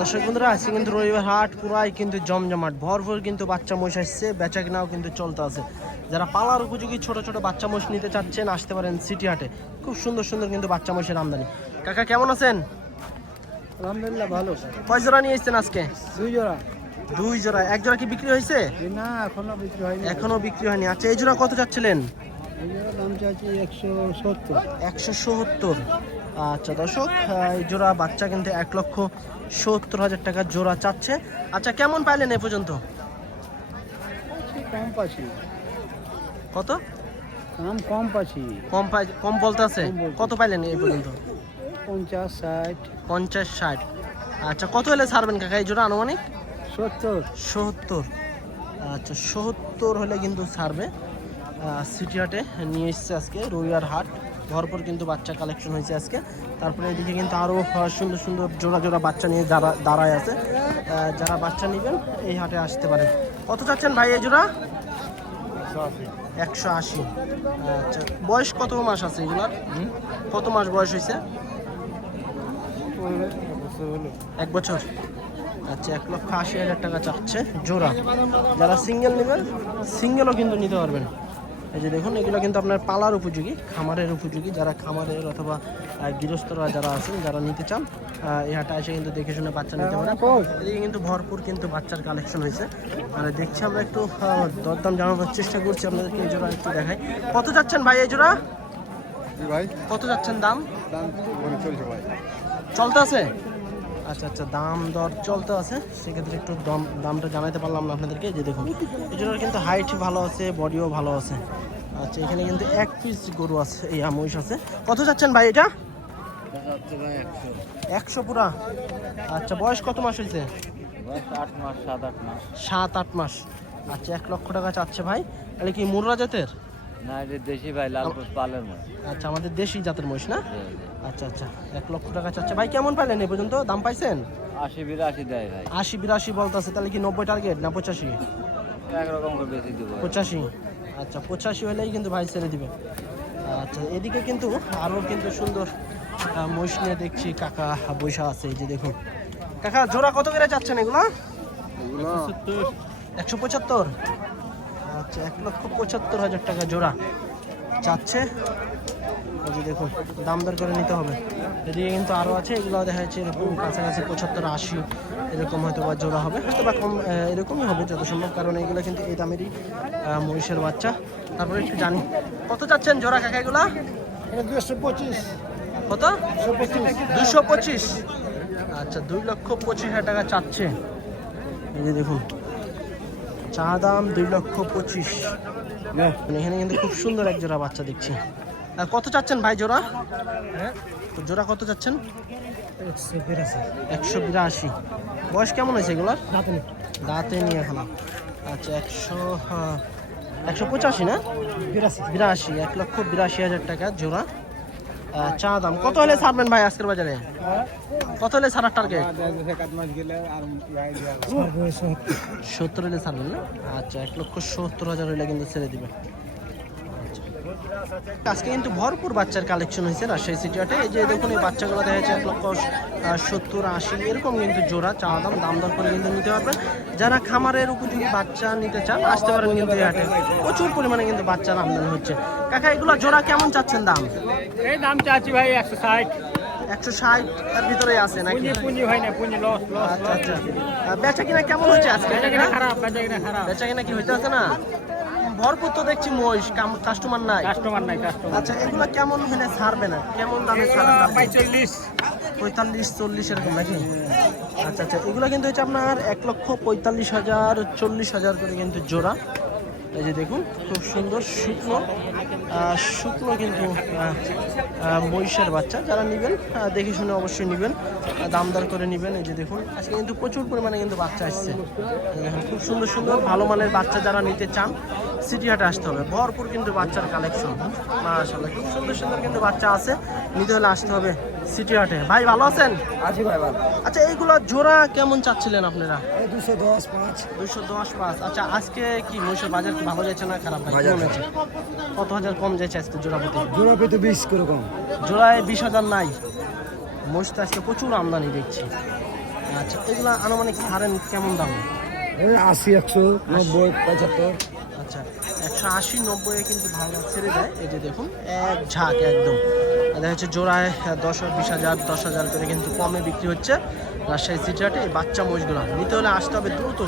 দর্শক বন্ধুরা আজকে কিন্তু রবিবার হাট পুরাই কিন্তু জমজমাট। ভরপুর কিন্তু বাচ্চা মোষ আসছে বেচা কিনাও কিন্তু চলতে আছে। যারা পালার উপযোগী ছোট ছোট বাচ্চা মোষ নিতে চাচ্ছেন আসতে পারেন সিটি হাটে। খুব সুন্দর সুন্দর কিন্তু বাচ্চা মোষের আমদানি। কাকা কেমন আছেন? আলহামদুলিল্লাহ ভালো। কয় জোড়া নিয়ে এসছেন আজকে? দুই জোড়া। দুই জোড়া। এক জোড়া কি বিক্রি হয়েছে? না এখনও বিক্রি হয়নি। এখনও বিক্রি হয়নি। আচ্ছা এই জোড়া কত চাচ্ছিলেন? একশো সত্তর। আচ্ছা দর্শক জোড়া বাচ্চা কিন্তু এক লক্ষ সত্তর হাজার টাকা জোড়া চাচ্ছে। আচ্ছা কেমন পাইলেন এ পর্যন্ত? কম পাচ্ছি। কত? দাম কম পাচ্ছি। কম পাই কম বলতে আছে? কত পাইলেন এই পর্যন্ত? পঞ্চাশ ষাট। পঞ্চাশ ষাট। আচ্ছা কত হলে ছাড়বেন কাকা এই জোড়া আনুমানিক? সত্তর। সত্তর। আচ্ছা সত্তর হলে কিন্তু ছাড়বে। সিটি হাটে নিয়ে এসছে আজকে রবিবার হাট। ভরপুর কিন্তু বাচ্চা কালেকশন হয়েছে আজকে। তারপরে এদিকে কিন্তু আরও সুন্দর সুন্দর জোড়া জোড়া বাচ্চা নিয়ে যারা দাঁড়ায় আছে যারা বাচ্চা নেবেন এই হাটে আসতে পারেন। কত চাচ্ছেন ভাই এই জোড়া? একশো আশি। আচ্ছা বয়স কত মাস আছে এগুলার? কত মাস বয়স হয়েছে? এক বছর। আচ্ছা এক লক্ষ আশি হাজার টাকা চাচ্ছে জোড়া। যারা সিঙ্গেল নেবেন সিঙ্গেলও কিন্তু নিতে পারবেন। এই যে দেখুন এগুলো কিন্তু আপনার পালার উপযোগী খামারের উপযোগী। যারা খামারের অথবা গৃহস্থরা যারা আছেন যারা নিতে চান আহ, এই হাটে এসে কিন্তু দেখে শুনে বাচ্চা নিতে পারেন। এদিকে কিন্তু ভরপুর কিন্তু বাচ্চার কালেকশন হয়েছে। আর দেখছি আমরা একটু দরদাম জানানোর চেষ্টা করছি আপনাদেরকে এই জোড়া একটু দেখাই। কত যাচ্ছেন ভাই এই জোড়া? ভাই। কত যাচ্ছেন দাম? দাম মানে চলছে ভাই। চলতে আছে? আচ্ছা আচ্ছা দাম দর চলতে আছে। সেক্ষেত্রে একটু দাম, দামটা জানাতে পারলাম না আপনাদেরকে। যে দেখুন জন্য কিন্তু হাইট ভালো আছে বডিও ভালো আছে। আচ্ছা এখানে কিন্তু এক পিস গরু আছে, এই মহিষ আছে। কত যাচ্ছেন ভাই এটা? একশো পুরা। আচ্ছা বয়স কত মাস হয়েছে? সাত আট মাস। আচ্ছা এক লক্ষ টাকা চাচ্ছে ভাই। তাহলে কি মুর্রা জাতের? না এটা দেশি ভাই লাল পালের মাছ আচ্ছা আমাদের দেশি জাতের মহিষ না? আচ্ছা আচ্ছা এক লক্ষ টাকা চাচ্ছে। ভাই কেমন পাইলেন এ পর্যন্ত? দাম পাইছেন? আশি বিরাশি দেয় ভাই। আশি বিরাশি বলতেছে তাহলে কি নব্বই টার্গেট না পঁচাশি? একরকম করে বেশি দেবো। পঁচাশি। আচ্ছা পঁচাশি হলেই কিন্তু ভাই ছেড়ে দিবে। আচ্ছা এদিকে কিন্তু আরও কিন্তু সুন্দর মহিষ নিয়ে দেখছি। কাকা বৈশা আছে এই যে দেখুন। কাকা জোড়া কত করে যাচ্ছেন এগুলো একশো পঁচাত্তর। আচ্ছা এক লক্ষ পঁচাত্তর হাজার টাকা জোড়া। চাচ্ছে। এই যে দেখুন দাম দর করে নিতে হবে। এদিকে কিন্তু আরও আছে এগুলো দেখা যাচ্ছে এরকম কাছাকাছি পঁচাত্তর আশি এরকম হয়তো বা জোড়া হবে। হয়তো বা কম এরকমই হবে যত সম্ভব কারণ এগুলো কিন্তু এই দামেরই মহিষের বাচ্চা। তারপরে একটু জানি। কত চাচ্ছেন জোড়া কাকা এগুলা? দুশো পঁচিশ। কত? দুশো পঁচিশ। আচ্ছা দুই লক্ষ পঁচিশ হাজার টাকা চাচ্ছে। এই যে দেখুন চা দাম দুই লক্ষ পঁচিশ। মানে এখানে কিন্তু খুব সুন্দর এক জোড়া বাচ্চা দেখছি। আর কত চাচ্ছেন ভাই জোড়া? তো জোড়া কত চাচ্ছেন? একশো বিরাশি। বয়স কেমন হয়েছে এগুলোর? দাঁতে নিয়ে এখন। আচ্ছা একশো হ্যাঁ, একশো পঁচাশি না? বিরাশি। বিরাশি এক লক্ষ বিরাশি হাজার টাকা জোড়া। চা দাম। কত হলে ছাড়বেন ভাই আজকের বাজারে? কত হলে ছাড়ার টার্গেট সত্তর হলে ছাড়বেন আচ্ছা এক লক্ষ সত্তর হাজার হলে কিন্তু ছেড়ে দিবে আচ্ছা। আজকে কিন্তু ভরপুর বাচ্চার কালেকশন হয়েছে রাজশাহী সিটি হাটে এই যে দেখুন এই বাচ্চাগুলো দেখা যাচ্ছে এক লক্ষ সত্তর আশি এরকম কিন্তু জোড়া চা দাম দাম দর করে কিন্তু নিতে পারবেন। যারা খামারের উপযোগী বাচ্চা নিতে চান আসতে পারেন কিন্তু এই হাটে। প্রচুর পরিমাণে কিন্তু বাচ্চার আমদানি হচ্ছে। কাকা এগুলো জোড়া কেমন চাচ্ছেন দাম? এই দাম চাচ্ছি ভাই একশো ষাট। একশো ষাট এর ভিতরে আছে নাকি? পুঁজি হয় না পুঁজি লস লস আচ্ছা আচ্ছা। বেচা কিনা কেমন হচ্ছে আজকে? বেচা কিনা খারাপ বেচা কিনা খারাপ। বেচা কিনা কি হইতে আছে না? ভরপুর তো দেখছি মহিষ কাস্টমার নাই। কাস্টমার নাই কাস্টমার আচ্ছা এগুলো কেমন হলে ছাড়বে না? কেমন দামে পঁয়তাল্লিশ। পঁয়তাল্লিশ চল্লিশ এরকম নাকি? আচ্ছা আচ্ছা এগুলো কিন্তু হচ্ছে আপনার এক লক্ষ পঁয়তাল্লিশ হাজার চল্লিশ হাজার করে কিন্তু জোড়া। এই যে দেখুন খুব সুন্দর শুকনো শুকনো কিন্তু মহিষের বাচ্চা যারা নেবেন দেখে শুনে অবশ্যই নেবেন দাম দর করে নেবেন এই যে দেখুন। আজকে কিন্তু প্রচুর পরিমাণে কিন্তু বাচ্চা আসছে। খুব সুন্দর সুন্দর ভালো মানের বাচ্চা যারা নিতে চান সিটি হাটে আসতে হবে। ভরপুর কিন্তু বাচ্চার কালেকশন মাশাআল্লাহ খুব সুন্দর সুন্দর কিন্তু বাচ্চা আছে। নিতে হলে আসতে হবে সিটি হাটে। ভাই ভালো আছেন? আছি ভাই ভালো। আচ্ছা এইগুলো জোড়া কেমন চাচ্ছিলেন আপনারা? দুশো দশ পাঁচ। দুইশো দশ পাঁচ। আচ্ছা আজকে কি মহিষের বাজার কি ভালো যাচ্ছে না খারাপ? ভাই কত হাজার কম যাচ্ছে আজকে জোড়া প্রতি? জোড়া পেতে বিশ করে কম। জোড়ায় বিশ হাজার নাই। মহিষ তো আজকে প্রচুর আমদানি দেখছি। আচ্ছা এগুলা আনুমানিক ছাড়েন কেমন দাম? আশি একশো নব্বই পঁচাত্তর। আচ্ছা একশো আশি নব্বই কিন্তু ভালো ছেড়ে দেয়। এই যে দেখুন এক ঝাঁক একদম। দেখা যাচ্ছে জোড়ায় দশ বিশ হাজার দশ হাজার করে কিন্তু কমে বিক্রি হচ্ছে রাজশাহী সিটি হাটে এই বাচ্চা মহিষগুলো। নিতে হলে আসতে হবে দ্রুত।